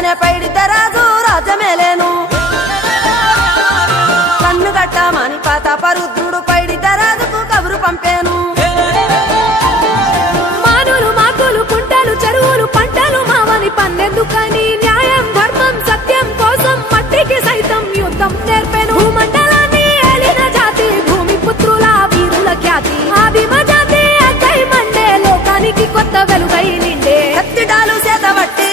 వెంటనే పైడిత రాజు రాజమేలేను కన్ను గట్టమని ప్రతాపరుద్రుడు పైడిత రాజుకు కబురు పంపేను మానులు మాకులు కుంటలు చెరువులు పంటలు మామని పన్నెందుకని న్యాయం ధర్మం సత్యం కోసం మట్టికి సైతం యుద్ధం నేర్పెను భూమండలాన్ని ఏలిన జాతి భూమి పుత్రుల వీరుల ఖ్యాతి ఆదిమ జాతి అక్కై మండే లోకానికి కొత్త వెలుగై నిండే కత్తిడాలు చేతబట్టి